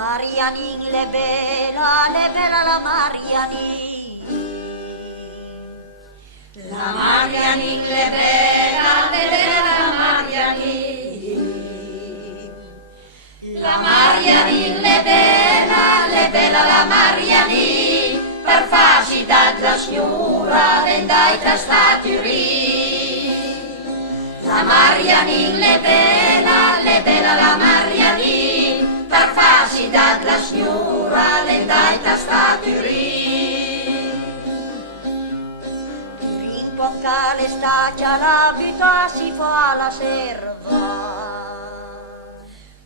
Marianin le bella la Marianin. La Marianin le bella la Marianin. La Marianin le bella la Marianin. Per facilità la signora vendai tra stati ri. La Marianin le bella la Marianin. Per facilità la signora vendai tra stati ri. Quando l'estate la vita si fa la serva.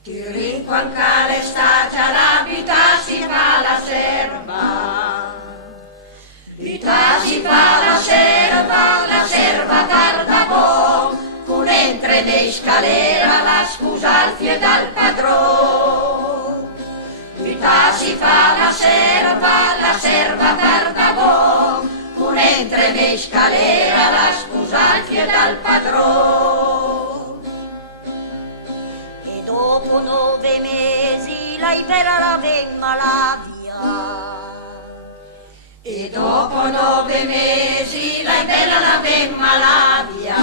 Tirin quando l'estate la vita si fa la serva. Vita si fa la serva tarda bon, con entre le scalera la scusa al fie dal padron. Vita si fa la serva tarda bon, con entre le scalera la scusa al fie dal padron. E dopo 9 mesi la Ibera la ven malavia. E dopo 9 mesi la Ibera la ven malavia.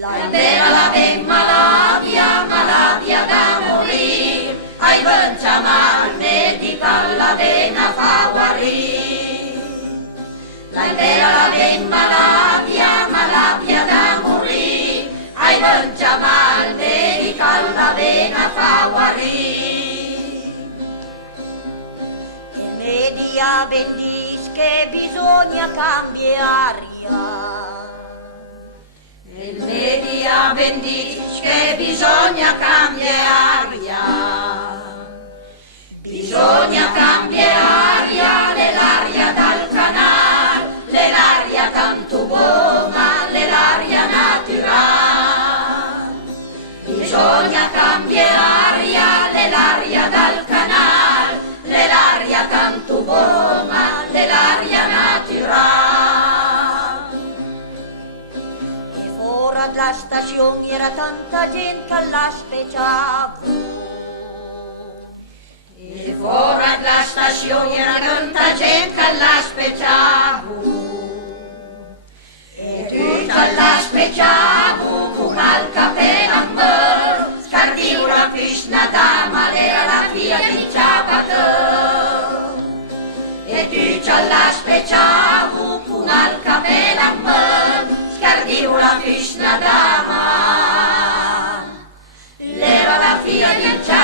La Ibera la ven malavia da morir. Ai vencia mal medical la vena fa guarir. La Ibera la ven malavia da morir. Ai vencia mal medical la vena fa guarir. Il media ben dis che bisogna cambiare aria. Il media ben dice che bisogna cambiare aria. Bisogna cambiare aria, l'aria dal canale, l'aria tanto buona, l'aria naturale. Bisogna cambiare aria, l'aria dal canale, l'aria tanto buona, l'aria naturale. E fuori dalla stazione era tanta gente che l'aspettava. E fuori dalla stazione era tanta gente che l'aspettava. E tutta l'aspettava con al cappello, scardiva la piscina dama, era la figlia di Ciabato. E tutta l'aspettava con al cappello, scardiva la piscina dama, era la figlia di Ciabato.